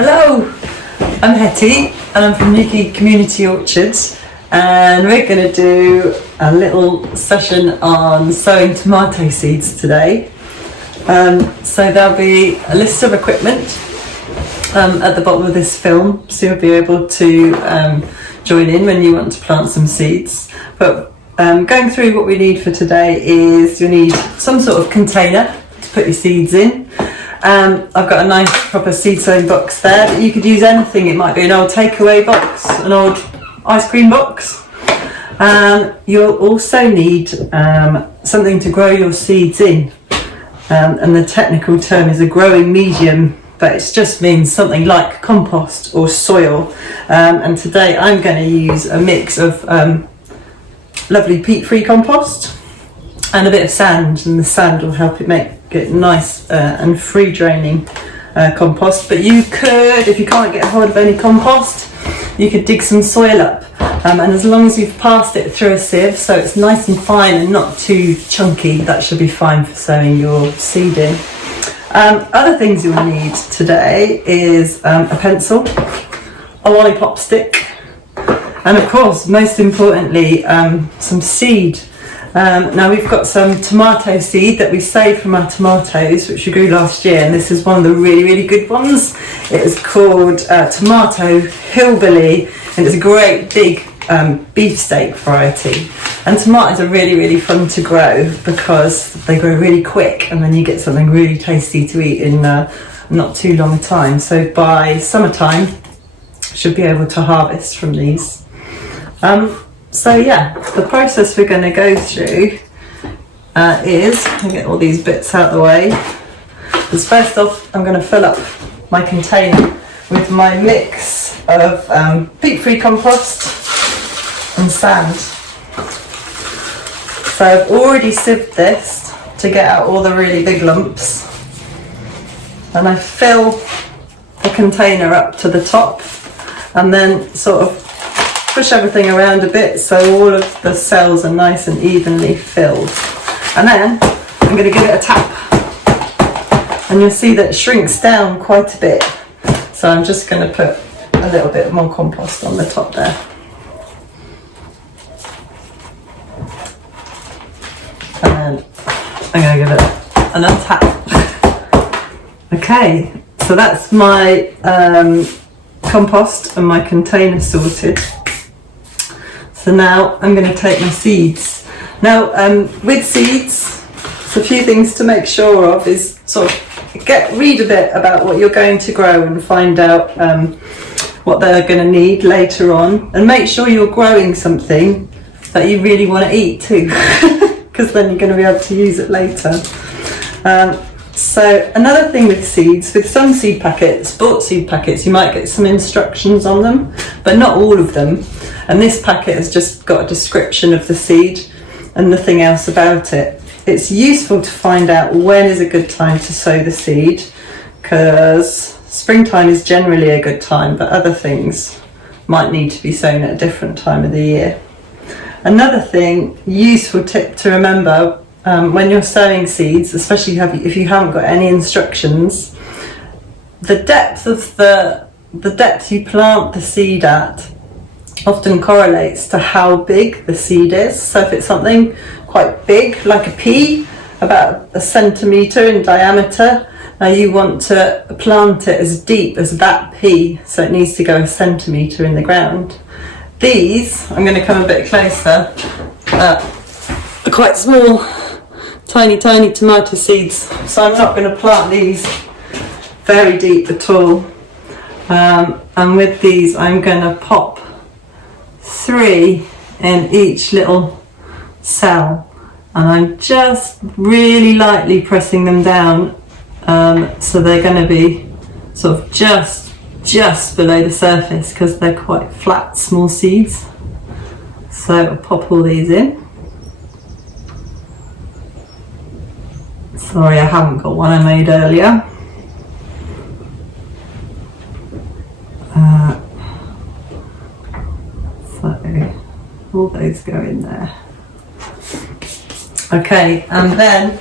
Hello, I'm Hetty and I'm from Newquay Community Orchards, and we're going to do a little session on sowing tomato seeds today. So there'll be a list of equipment at the bottom of this film, so you'll be able to join in when you want to plant some seeds. But going through what we need for today is you'll need some sort of container to put your seeds in. I've got a nice proper seed sowing box there, but you could use anything. It might be an old takeaway box, an old ice cream box. You'll also need something to grow your seeds in, and the technical term is a growing medium, but it just means something like compost or soil. And today I'm going to use a mix of lovely peat-free compost and a bit of sand, and the sand will help it make it nice and free draining compost. But you could, if you can't get hold of any compost, you could dig some soil up, and as long as you've passed it through a sieve so it's nice and fine and not too chunky, that should be fine for sowing your seed in. Other things you'll need today is a pencil, a lollipop stick, and of course, most importantly, some seed. Now we've got some tomato seed that we saved from our tomatoes, which we grew last year, and this is one of the really good ones. It is called Tomato Hillbilly, and it's a great big beefsteak variety. And tomatoes are really fun to grow because they grow really quick, and then you get something really tasty to eat in not too long a time. So by summertime, should be able to harvest from these. So yeah, the process we're going to go through is, I'll get all these bits out of the way. Because first off, I'm going to fill up my container with my mix of peat-free compost and sand. So I've already sieved this to get out all the really big lumps, and I fill the container up to the top and then sort of push everything around a bit so all of the cells are nice and evenly filled. And then I'm going to give it a tap, and you'll see that it shrinks down quite a bit. So I'm just going to put a little bit more compost on the top there. And I'm going to give it another tap. Okay, so that's my compost and my container sorted. So now I'm going to take my seeds. Now with seeds, a few things to make sure of is sort of read a bit about what you're going to grow and find out what they're going to need later on, and make sure you're growing something that you really want to eat too, because then you're going to be able to use it later. So another thing with seeds, with some seed packets, bought seed packets, you might get some instructions on them, but not all of them. And this packet has just got a description of the seed and nothing else about it. It's useful to find out when is a good time to sow the seed, because springtime is generally a good time, but other things might need to be sown at a different time of the year. Another thing, useful tip to remember, when you're sowing seeds, especially if you haven't got any instructions, the depth you plant the seed at often correlates to how big the seed is. So if it's something quite big, like a pea, about a centimetre in diameter, you want to plant it as deep as that pea, so it needs to go a centimetre in the ground. These, I'm going to come a bit closer, are quite small, tiny tomato seeds, so I'm not going to plant these very deep at all. And with these I'm going to pop 3 in each little cell, and I'm just really lightly pressing them down, so they're going to be sort of just below the surface, because they're quite flat, small seeds. So I'll pop all these in. Sorry, I haven't got one I made earlier. So all those go in there. Okay, and then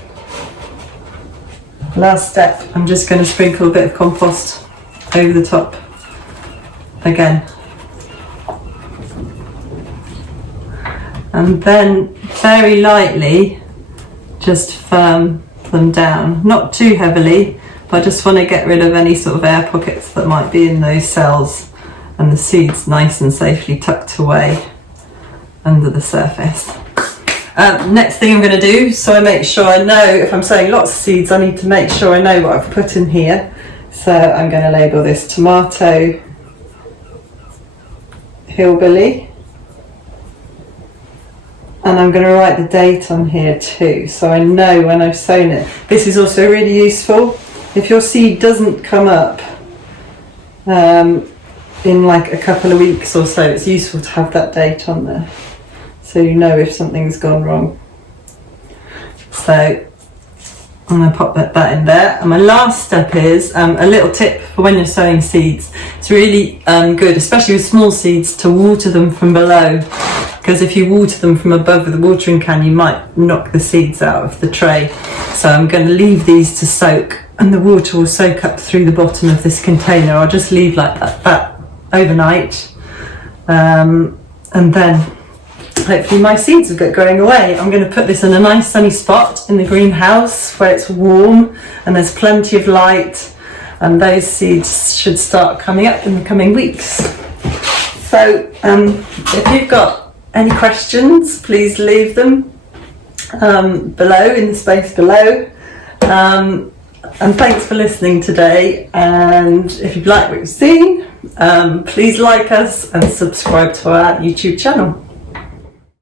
last step, I'm just going to sprinkle a bit of compost over the top again. And then very lightly just firm them down, not too heavily, but I just want to get rid of any sort of air pockets that might be in those cells, and the seeds nice and safely tucked away under the surface. Next thing I'm going to do, so I make sure I know if I'm sowing lots of seeds, I need to make sure I know what I've put in here. So I'm going to label this tomato hillbilly, and I'm going to write the date on here too, so I know when I've sown it. This is also really useful if your seed doesn't come up in like a couple of weeks or so. It's useful to have that date on there, so you know if something's gone wrong. So I'm going to pop that in there. And my last step is a little tip for when you're sowing seeds. It's really good, especially with small seeds, to water them from below, because if you water them from above with a watering can, you might knock the seeds out of the tray. So I'm going to leave these to soak, and the water will soak up through the bottom of this container. I'll just leave like that overnight, and then hopefully my seeds will get growing away. I'm going to put this in a nice sunny spot in the greenhouse where it's warm and there's plenty of light, and those seeds should start coming up in the coming weeks. So if you've got any questions, please leave them below, in the space below. And thanks for listening today, and if you've liked what you've seen, please like us and subscribe to our YouTube channel.